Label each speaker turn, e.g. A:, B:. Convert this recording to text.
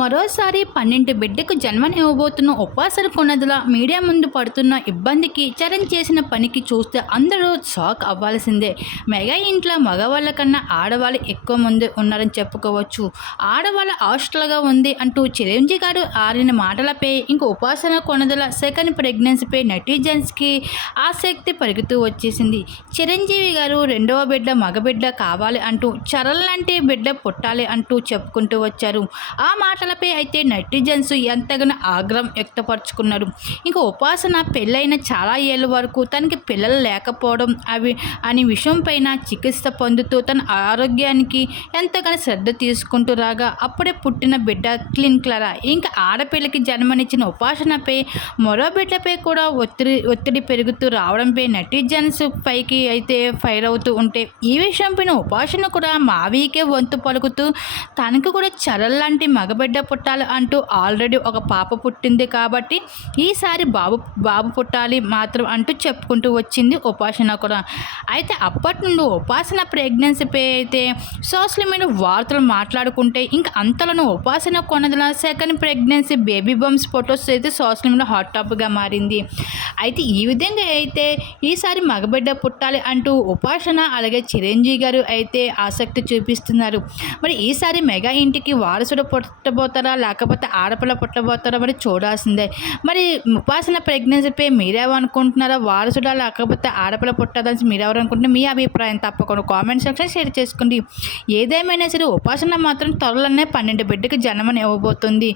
A: మరోసారి పన్నెండు బిడ్డకు జన్మనివ్వబోతున్న ఉపాసన కొనదుల మీడియా ముందు పడుతున్న ఇబ్బందికి చరణ్ చేసిన పనికి చూస్తే అందరూ షాక్ అవ్వాల్సిందే. మెగా ఇంట్లో మగవాళ్ళ కన్నా ఆడవాళ్ళు ఎక్కువ మంది ఉన్నారని చెప్పుకోవచ్చు. ఆడవాళ్ళ హాస్టల్గా ఉంది అంటూ చిరంజీవి గారు ఆరిన మాటలపై ఇంక ఉపాసన కొనదుల సెకండ్ ప్రెగ్నెన్సీపై నెటిజన్స్కి ఆసక్తి పెరుగుతూ వచ్చేసింది. చిరంజీవి గారు రెండవ బిడ్డ మగబిడ్డ కావాలి అంటూ చరణ్ లాంటి బిడ్డ పుట్టాలి అంటూ చెప్పుకుంటూ వచ్చారు. ఆ మాట మాటలపై అయితే నెటిజన్స్ ఎంతగానో ఆగ్రహం వ్యక్తపరుచుకున్నారు. ఇంకా ఉపాసన పెళ్ళైన చాలా ఏళ్ళ వరకు తనకి పిల్లలు లేకపోవడం అవి అనే విషయం పైన చికిత్స పొందుతూ తన ఆరోగ్యానికి ఎంతగానో శ్రద్ధ తీసుకుంటూ రాగా అప్పుడే పుట్టిన బిడ్డ క్లీన్ క్లరా? ఇంకా ఆడపిల్లకి జన్మనిచ్చిన ఉపాసనపై మరో బిడ్డపై కూడా ఒత్తిడి ఒత్తిడి పెరుగుతూ రావడంపై నెటిజన్స్ పైకి అయితే ఫైర్ అవుతూ ఉంటే ఈ విషయం పైన ఉపాసన కూడా మావీకే వంతు పలుకుతూ తనకు కూడా చరల్ లాంటి మగబిడ్డ పుట్టాలి అంటూ ఆల్రెడీ ఒక పాప పుట్టింది కాబట్టి ఈసారి బాబు బాబు పుట్టాలి మాత్రం అంటూ చెప్పుకుంటూ వచ్చింది ఉపాసన కూడా. అయితే అప్పటి నుండి ఉపాసన ప్రెగ్నెన్సీపై అయితే సోషల్ మీడియా వార్తలు మాట్లాడుకుంటే ఇంకా అంతలోనూ Upasana Konidela second pregnancy baby bumps photos అయితే సోషల్ మీడియా హాట్ టాప్గా మారింది. అయితే ఈ విధంగా అయితే ఈసారి మగబిడ్డ పుట్టాలి అంటూ ఉపాసన అలాగే చిరంజీవి గారు అయితే ఆసక్తి చూపిస్తున్నారు. మరి ఈసారి మెగా ఇంటికి వారసుడు పుట్టబోతారా లేకపోతే ఆడపిల్ల పుట్టబోతారా మరి చూడాల్సిందే. మరి ఉపాసన ప్రెగ్నెన్సీపై మీరేమనుకుంటున్నారా వారసుడా లేకపోతే ఆడపిల్ల పుట్టదని మీరెవరనుకుంటున్నారు మీ అభిప్రాయం తప్పకుండా కామెంట్ సెక్షన్ షేర్ చేసుకోండి. ఏదేమైనా సరే ఉపాసన మాత్రం త్వరలోనే పన్నెండు బిడ్డకి జన్మని ఇవ్వబోతుంది